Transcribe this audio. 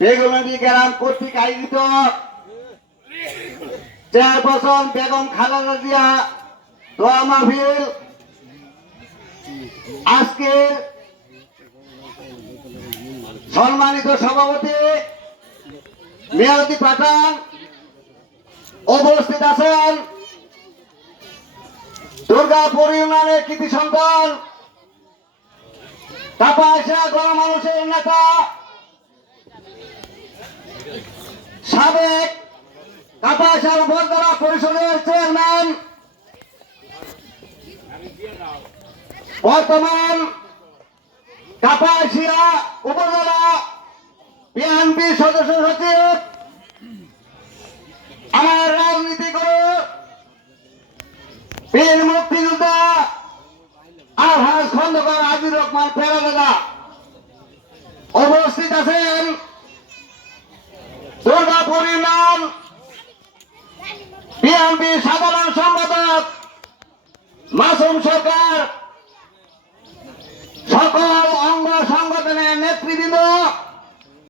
বেগুনবাড়ি গ্রাম কর্তৃক আয়োজিত চেয়ারপারসন বেগম খালেদা জিয়া দোয়া মাহফিল আজকে সম্মানিত সভাপতি মেয়াদী পাঠান উপস্থিত আছেন, দুর্গাপুর ইউনিয়নের কৃতি সন্তান কাপাসিয়া গণমানুষের নেতা সাবেক কাপাসিয়া উপজেলা পরিষদের চেয়ারম্যান, বর্তমান কাপাসিয়া উপজেলা বিএনপি সদস্য সচিব, আমার রাজনীতি গুরু বীর মুক্তিযোদ্ধা আলহাজ খন্দকার আজির রহমান পেরাদাদা উপস্থিত আছেন, দুর্গাপুর ইউনিয়ন বিএনপি সাধারণ সম্পাদক মাসুম সরকার, সকল অঙ্গ সংগঠনের নেতৃবৃন্দ,